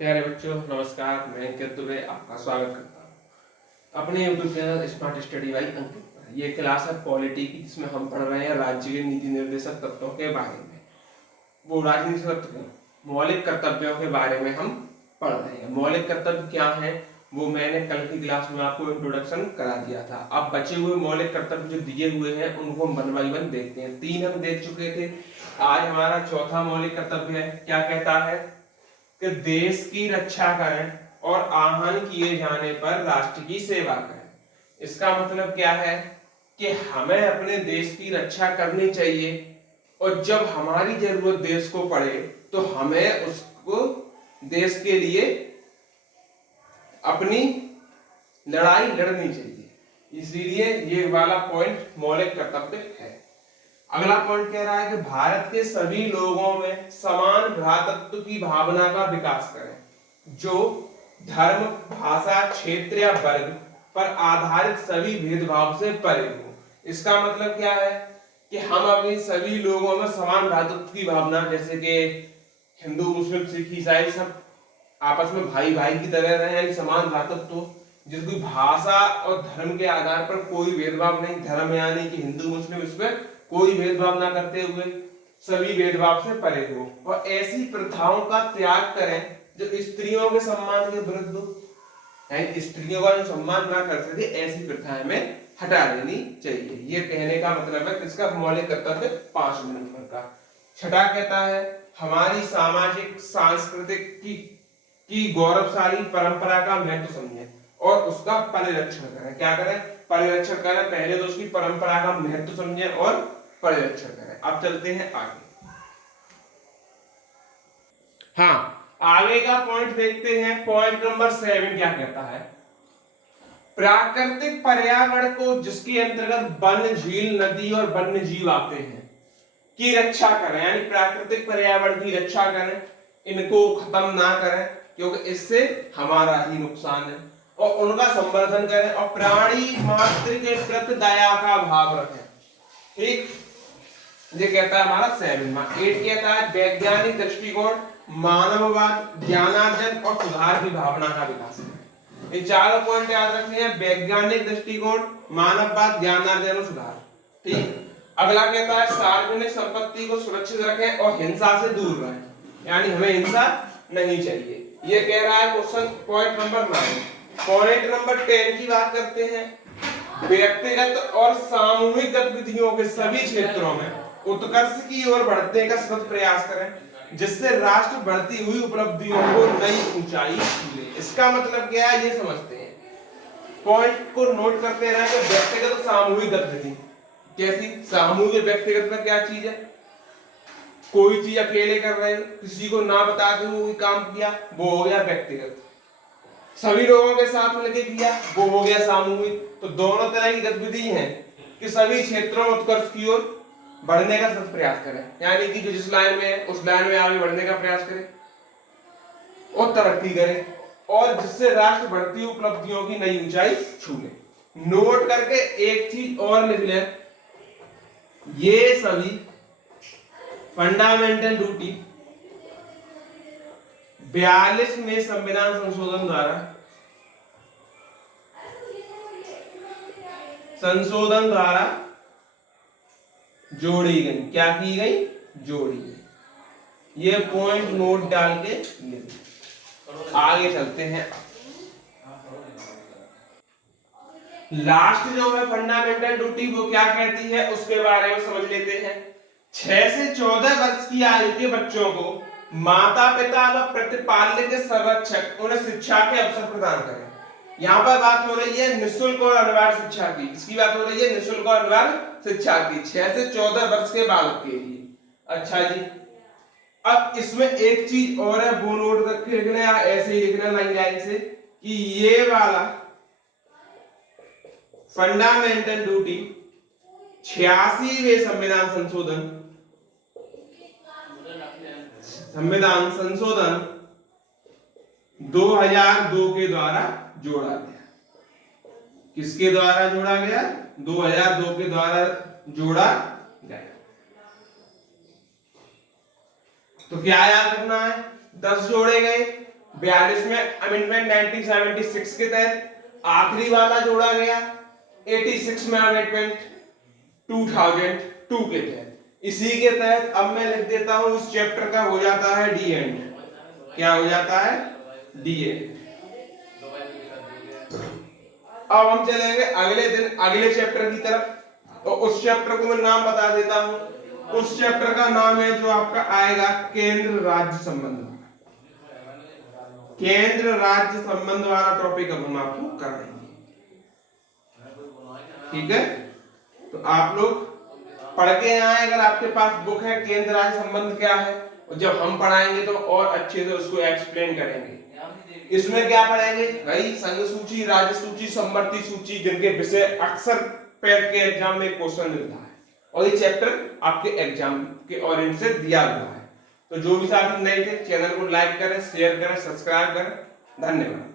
प्यारे बच्चों नमस्कार। मैं अंकित दुबे आपका स्वागत करता हूँ अपने YouTube channel smart study by Ankit पर। ये क्लास है पॉलिटी की, जिसमें हम पढ़ रहे हैं राज्य के नीति निर्देशक तत्वों के बारे में। वो राजनीतिक तत्व मौलिक कर्तव्यों के बारे में हम पढ़ रहे हैं। मौलिक कर्तव्य क्या है वो मैंने कल की क्लास में आपको इंट्रोडक्शन करा दिया था। अब बचे हुए मौलिक कर्तव्य जो दिए हुए हैं उनको हम 1 बाई 1 देखते हैं। 3 हम देख चुके थे, आज हमारा चौथा मौलिक कर्तव्य है। क्या कहता है कि देश की रक्षा करें और आहन किए जाने पर राष्ट्र की सेवा करें। इसका मतलब क्या है कि हमें अपने देश की रक्षा करनी चाहिए और जब हमारी जरूरत देश को पड़े तो हमें उसको देश के लिए अपनी लड़ाई लड़नी चाहिए। इसीलिए ये वाला पॉइंट मौलिक कर्तव्य है। अगला पॉइंट कह रहा है कि भारत के सभी लोगों में समान भ्रातृत्व की भावना का विकास करें, जो धर्म, भाषा, क्षेत्र या वर्ग पर आधारित सभी भेदभाव से परे हो। इसका मतलब क्या है कि हम अपनी सभी लोगों में समान भ्रातृत्व की भावना, जैसे कि हिंदू, मुस्लिम, सिख, ईसाई सब आपस में भाई भाई की तरह रहे, यानी समान भ्रातृत्व, जिसकी भाषा और धर्म के आधार पर कोई भेदभाव नहीं। धर्म यानी कि हिंदू मुस्लिम, इसमें कोई भेदभाव ना करते हुए सभी भेदभाव से परे हो। और ऐसी प्रथाओं का त्याग करें जो स्त्रियों के सम्मान के विरुद्ध हो, यानी स्त्रियों का जो सम्मान ना कर सके, ऐसी प्रथाएं हमें हटा देनी चाहिए। ये कहने का मतलब है किसका मौलिक कर्तव्य 5 नंबर का। छठा कहता है हमारी सामाजिक सांस्कृतिक की गौरवशाली परंपरा का महत्व समझें और उसका परिरक्षण करें। क्या करें? परिरक्षण करें। पहले तो उसकी परंपरा का महत्व समझें और परिरक्षण करें। अब चलते हैं आगे। हाँ, आगे का पॉइंट देखते हैं। पॉइंट नंबर 7 क्या कहता है? प्राकृतिक पर्यावरण को, जिसके अंतर्गत वन, झील, नदी और वन्य जीव आते हैं, की रक्षा करें। यानी प्राकृतिक पर्यावरण की रक्षा करें, इनको खत्म ना करें, क्योंकि इससे हमारा ही नुकसान है। और उनका संवर्धन करें और प्राणी मात्र के प्रति दया का भाव रखें। ठीक, ये कहता है हमारा 7। 8 कहता है वैज्ञानिक दृष्टिकोण, मानववाद, ज्ञानार्जन और सुधार की भावना का विकास करें। ये चारों पॉइंट याद रखने हैं। वैज्ञानिक दृष्टिकोण, मानववाद, ज्ञानार्जन और सुधार। ठीक। अगला कहता है सार्वजनिक संपत्ति को सुरक्षित रखें और हिंसा से दूर रहें, यानी हमें हिंसा नहीं चाहिए। ये कह रहा है question point number 9। Point number 10 की बात करते हैं। व्यक्तिगत और सामूहिक गतिविधियों के सभी क्षेत्रों में उत्कर्ष की ओर बढ़ने का सतत प्रयास करें, जिससे राष्ट्र बढ़ती हुई उपलब्धियों को नई ऊंचाई मिले। इसका मतलब क्या है ये समझते हैं। पॉइंट को नोट करते रहे कि व्यक्तिगत और सामूहिक गतिविधि कैसी? सामूहिक व्यक्तिगत में क्या चीज है? कोई चीज अकेले कर रहे हो, किसी को ना बताते हुए काम किया, वो हो गया व्यक्तिगत। सभी लोगों के साथ मिलकर किया, वो हो गया सामूहिक। तो दोनों तरह की गतिविधि है कि सभी क्षेत्रों में उत्कर्ष की ओर बढ़ने का सतत प्रयास करें, यानी कि जो जिस लाइन में है उस लाइन में आगे बढ़ने का प्रयास करें और तरक्की करें, और जिससे राष्ट्र बढ़ती उपलब्धियों की नई ऊंचाई छू ले। नोट करके एक चीज और लिख लें, ये सभी फंडामेंटल ड्यूटी 42 में संविधान संशोधन द्वारा जोड़ी गई। क्या की गई? जोड़ी गई। ये पॉइंट नोट डाल के लिख। आगे चलते हैं। लास्ट जो है फंडामेंटल ड्यूटी, वो क्या कहती है उसके बारे में समझ लेते हैं। 6 से 14 वर्ष की आयु के बच्चों को माता पिता व प्रतिपाल्य के संरक्षक उन्हें शिक्षा के अवसर प्रदान करें। यहाँ पर बात हो रही है निःशुल्क और अनिवार्य शिक्षा की। इसकी बात हो रही है निःशुल्क और अनिवार्य शिक्षा की 6 से 14 वर्ष के बालक के लिए। अच्छा जी, अब इसमें एक चीज और है, वो नोट करके लिखना है, ऐसे ही लिखना लाइन लाइन से, कि ये वाला फंडामेंटल ड्यूटी 86वें संविधान संशोधन 2002 के द्वारा जोड़ा गया। किसके द्वारा जोड़ा गया? 2002 के द्वारा जोड़ा गया। तो क्या याद रखना है? 10 जोड़े गए, 42 में अमेंडमेंट 1976 के तहत आखिरी वाला जोड़ा गया, 86 में अमेंडमेंट 2002 के तहत। इसी के तहत अब मैं लिख देता हूं इस चैप्टर का हो जाता है डी एंड। क्या हो जाता है? D and. अब हम चलेंगे अगले दिन अगले चैप्टर की तरफ। तो उस चैप्टर को मैं नाम बता देता हूं। उस चैप्टर का नाम है जो आपका आएगा केंद्र राज्य संबंध। केंद्र राज्य संबंध वाला टॉपिक अब हम आपको कराएंगे। ठीक है, तो आप लोग पढ़ के आए। अगर आपके पास बुक है केंद्र राज्य संबंध क्या है, और जब हम पढ़ाएंगे तो और अच्छे से उसको एक्सप्लेन करेंगे। इसमें क्या पढ़ेंगे भाई? संघ सूची, राज्य सूची, समवर्ती सूची, जिनके विषय अक्सर पैट के एग्जाम में क्वेश्चन मिलता है, और ये चैप्टर आपके एग्जाम के ओरिएंट से दिया हुआ है। तो जो भी साथी नए थे चैनल को लाइक करें, शेयर करें, सब्सक्राइब करें। धन्यवाद।